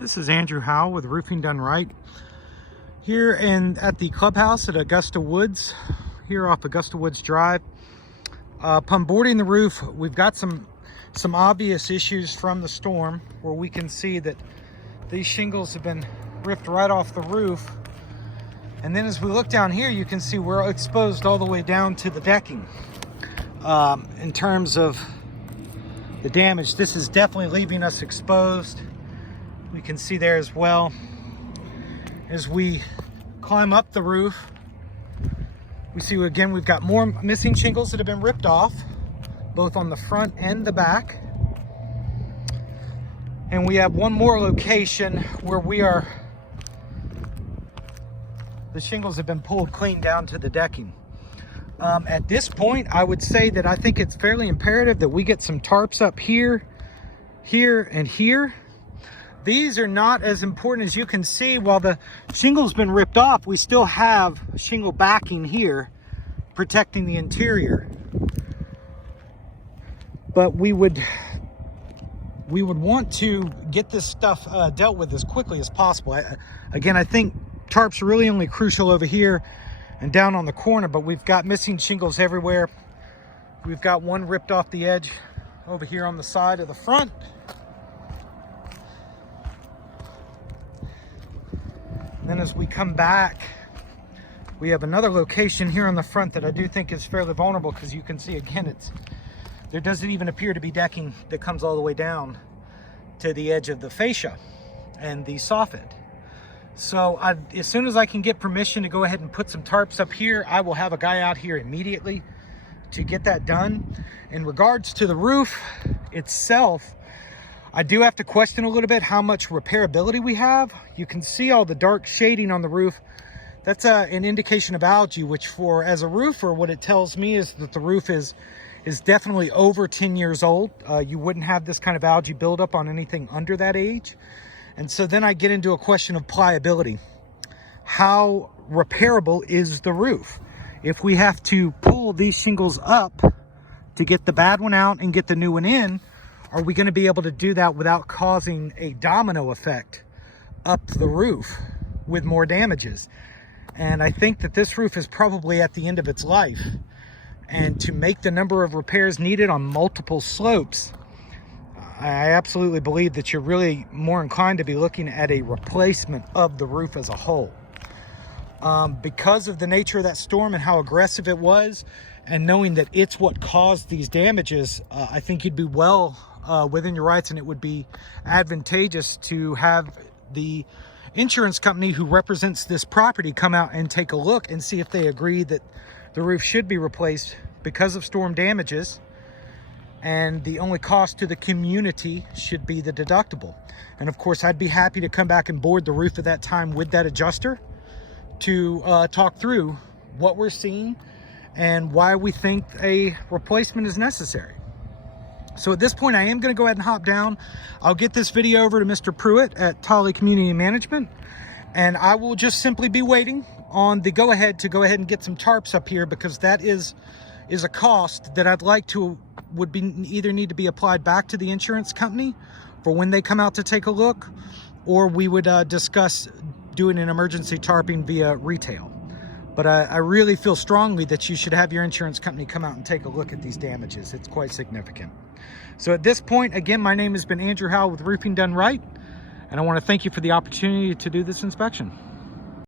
This is Andrew Howell with Roofing Done Right here at the clubhouse at Augusta Woods, here off Augusta Woods Drive. Upon boarding the roof, we've got some obvious issues from the storm where we can see that these shingles have been ripped right off the roof. And then as we look down here, you can see we're exposed all the way down to the decking. In terms of the damage, this is definitely leaving us exposed. We can see there as well. As we climb up the roof, we see again we've got more missing shingles that have been ripped off, both on the front and the back. And we have one more location where the shingles have been pulled clean down to the decking. At this point, I would say that I think it's fairly imperative that we get some tarps up here, here, and here. These are not as important. As you can see, while the shingle's been ripped off, we still have shingle backing here protecting the interior. But we would want to get this stuff dealt with as quickly as possible. Again, I think tarps are really only crucial over here and down on the corner, but we've got missing shingles everywhere. We've got one ripped off the edge over here on the side of the front. Then as we come back, we have another location here on the front that I do think is fairly vulnerable, because you can see again, there doesn't even appear to be decking that comes all the way down to the edge of the fascia and the soffit. So as soon as I can get permission to go ahead and put some tarps up here, I will have a guy out here immediately to get that done. In regards to the roof itself, I do have to question a little bit how much repairability we have. You can see all the dark shading on the roof. That's an indication of algae, which as a roofer, what it tells me is that the roof is definitely over 10 years old. You wouldn't have this kind of algae buildup on anything under that age. And so then I get into a question of pliability. How repairable is the roof? If we have to pull these shingles up to get the bad one out and get the new one in, are we going to be able to do that without causing a domino effect up the roof with more damages? And I think that this roof is probably at the end of its life. And to make the number of repairs needed on multiple slopes, I absolutely believe that you're really more inclined to be looking at a replacement of the roof as a whole. Because of the nature of that storm and how aggressive it was, and knowing that it's what caused these damages, I think you'd be well within your rights, and it would be advantageous to have the insurance company who represents this property come out and take a look and see if they agree that the roof should be replaced because of storm damages, and the only cost to the community should be the deductible. And of course, I'd be happy to come back and board the roof at that time with that adjuster to talk through what we're seeing and why we think a replacement is necessary. So at this point, I am going to go ahead and hop down. I'll get this video over to Mr. Pruitt at Tolly Community Management, and I will just simply be waiting on the go-ahead to go ahead and get some tarps up here, because that is a cost that I'd like to either need to be applied back to the insurance company for when they come out to take a look, or we would discuss doing an emergency tarping via retail. But I really feel strongly that you should have your insurance company come out and take a look at these damages. It's quite significant. So at this point, again, my name has been Andrew Howell with Roofing Done Right, and I want to thank you for the opportunity to do this inspection.